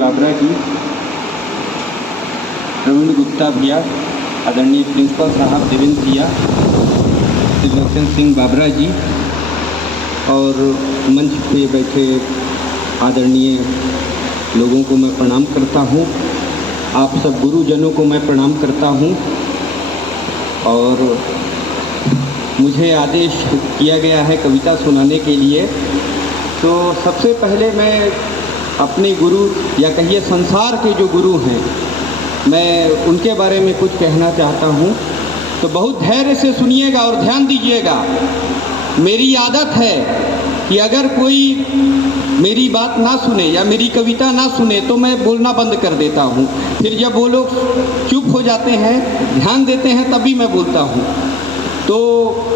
बाबरा जी, प्रवीण गुप्ता भैया, आदरणीय प्रिंसिपल साहब देवेंद्र भैया, त्रिलोचन सिंह बाबरा जी और मंच पे बैठे आदरणीय लोगों को मैं प्रणाम करता हूँ। आप सब गुरुजनों को मैं प्रणाम करता हूँ और मुझे आदेश किया गया है कविता सुनाने के लिए। तो सबसे पहले मैं अपने गुरु या कहिए संसार के जो गुरु हैं, मैं उनके बारे में कुछ कहना चाहता हूँ। तो बहुत धैर्य से सुनिएगा और ध्यान दीजिएगा। मेरी आदत है कि अगर कोई मेरी बात ना सुने या मेरी कविता ना सुने तो मैं बोलना बंद कर देता हूँ। फिर जब वो लोग चुप हो जाते हैं, ध्यान देते हैं, तभी मैं बोलता हूँ। तो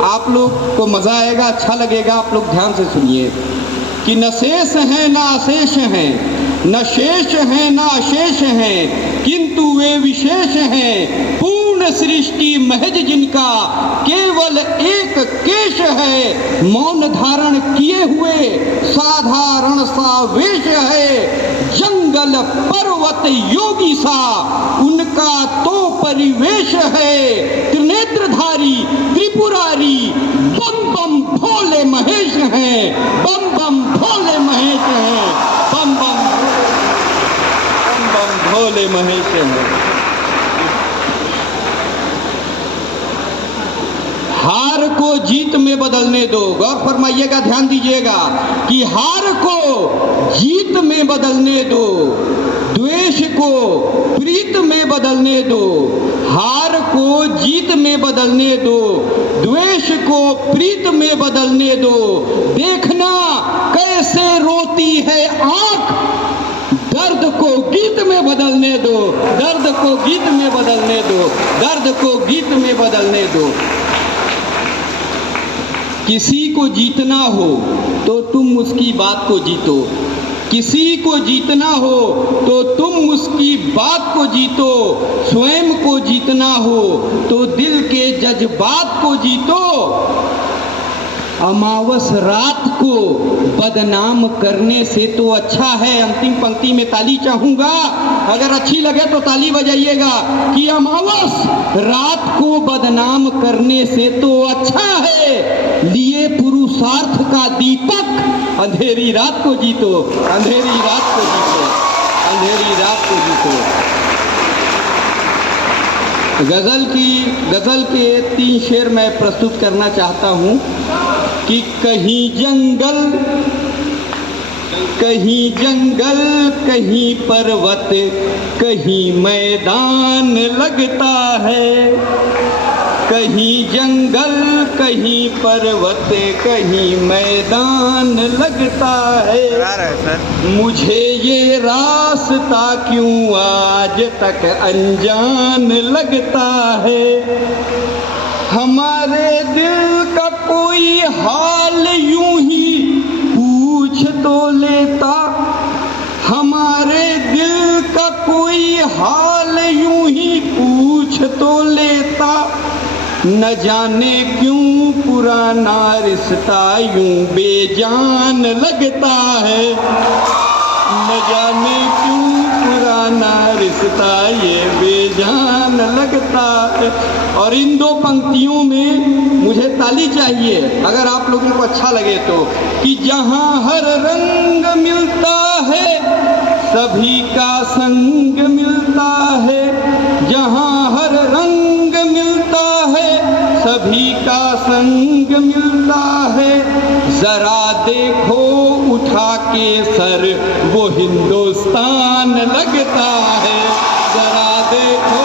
आप लोग को मज़ा आएगा, अच्छा लगेगा। आप लोग ध्यान से सुनिए कि न शेष हैं न अशेष हैं, न शेष हैं न अशेष हैं, किंतु वे विशेष हैं। पूर्ण सृष्टि महज जिनका केवल एक केश है, मौन धारण किए हुए साधारण सा वेश है। जंगल पर्वत योगी सा उनका तो परिवेश है। त्रिनेत्रधारी त्रिपुरारी बम बम भोले महेश हैं, बम बम भोले महेश हैं, बम बम भोले महेश हैं। हार को जीत में बदलने दो। गौर फरमाइएगा, ध्यान दीजिएगा कि हार को जीत में बदलने दो, द्वेष को प्रीत में बदलने दो। हार को जीत में बदलने दो, द्वेष को प्रीत में बदलने दो। देखना कैसे रोती है आंख, दर्द को गीत में बदलने दो, दर्द को गीत में बदलने दो, दर्द को गीत में बदलने दो। किसी को जीतना हो तो तुम उसकी बात को जीतो, किसी को जीतना हो तो तुम उसकी बात को जीतो। स्वयं को जीतना हो तो दिल के जज्बात को जीतो। अमावस रात को बदनाम करने से तो अच्छा है, अंतिम पंक्ति में ताली चाहूंगा, अगर अच्छी लगे तो ताली बजाइएगा, कि अमावस रात को बदनाम करने से तो अच्छा है लिए पुरुषार्थ का दीपक अंधेरी रात को जीतो, अंधेरी रात को जीतो, अंधेरी रात को जीतो। गजल के 3 शेर मैं प्रस्तुत करना चाहता हूँ कि कहीं जंगल कहीं पर्वत, कहीं मैदान लगता है। कहीं जंगल कहीं पर्वत, कहीं मैदान लगता है। मुझे ये रास्ता क्यों आज तक अनजान लगता है। हमारे दिल का कोई हाल यूं ही पूछ तो लेता, हमारे दिल का कोई हाल यूं ही पूछ तो लेता। न जाने क्यों पुराना रिश्ता यूं बेजान लगता है, न जाने क्यों पुराना रिश्ता ये बेजान लगता है। और इन 2 पंक्तियों में मुझे ताली चाहिए अगर आप लोगों को अच्छा लगे तो, कि जहाँ हर रंग मिलता है सभी का संग मिलता है। जहाँ हर रंग मिलता है सभी का संग मिलता है। जरा देखो उठा के सर वो हिंदुस्तान लगता है। जरा देखो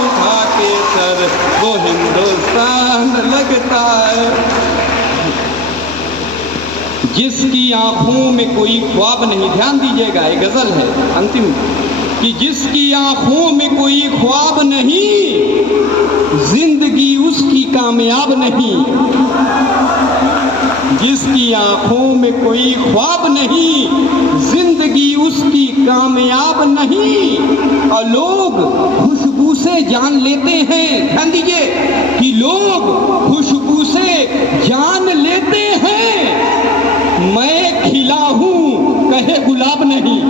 उठा के सर वो हिंदुस्तान लगता है। जिसकी आंखों में कोई ख्वाब नहीं, ध्यान दीजिएगा, ये गजल है अंतिम, कि जिसकी आंखों में कोई ख्वाब नहीं, जिंदगी उसकी कामयाब नहीं। जिसकी आंखों में कोई ख्वाब नहीं, जिंदगी उसकी कामयाब नहीं। और लोग खुशबू से जान लेते हैं, ध्यान दीजिए कि लोग खुशबू से जान लेते हैं। मैं खिला हूं कहे गुलाब नहीं,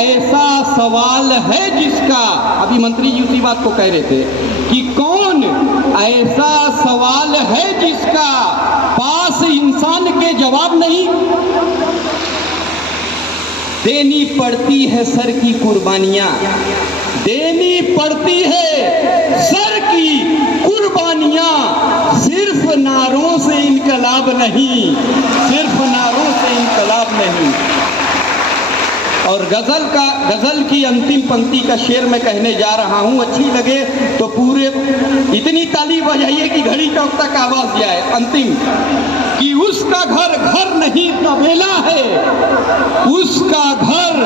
ऐसा सवाल है जिसका, अभी मंत्री जी उसी बात को कह रहे थे कि कौन ऐसा सवाल है जिसका पास इंसान के जवाब नहीं। देनी पड़ती है सर की कुर्बानियां, देनी पड़ती है सर की कुर्बानियां, सिर्फ नारों से इनकलाब नहीं, सिर्फ नारों से इनकलाब नहीं। और गजल की अंतिम पंक्ति का शेर मैं कहने जा रहा हूं, अच्छी लगे तो पूरे इतनी ताली बजाइए कि घड़ी चौक तक आवाज जाए। अंतिम कि उसका घर घर नहीं तबेला है, उसका घर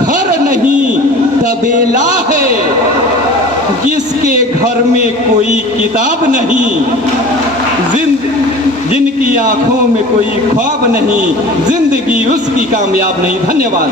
घर नहीं तबेला है, जिसके घर में कोई किताब नहीं, जिनकी आंखों में कोई ख्वाब नहीं, जिंदगी उसकी कामयाब नहीं। धन्यवाद।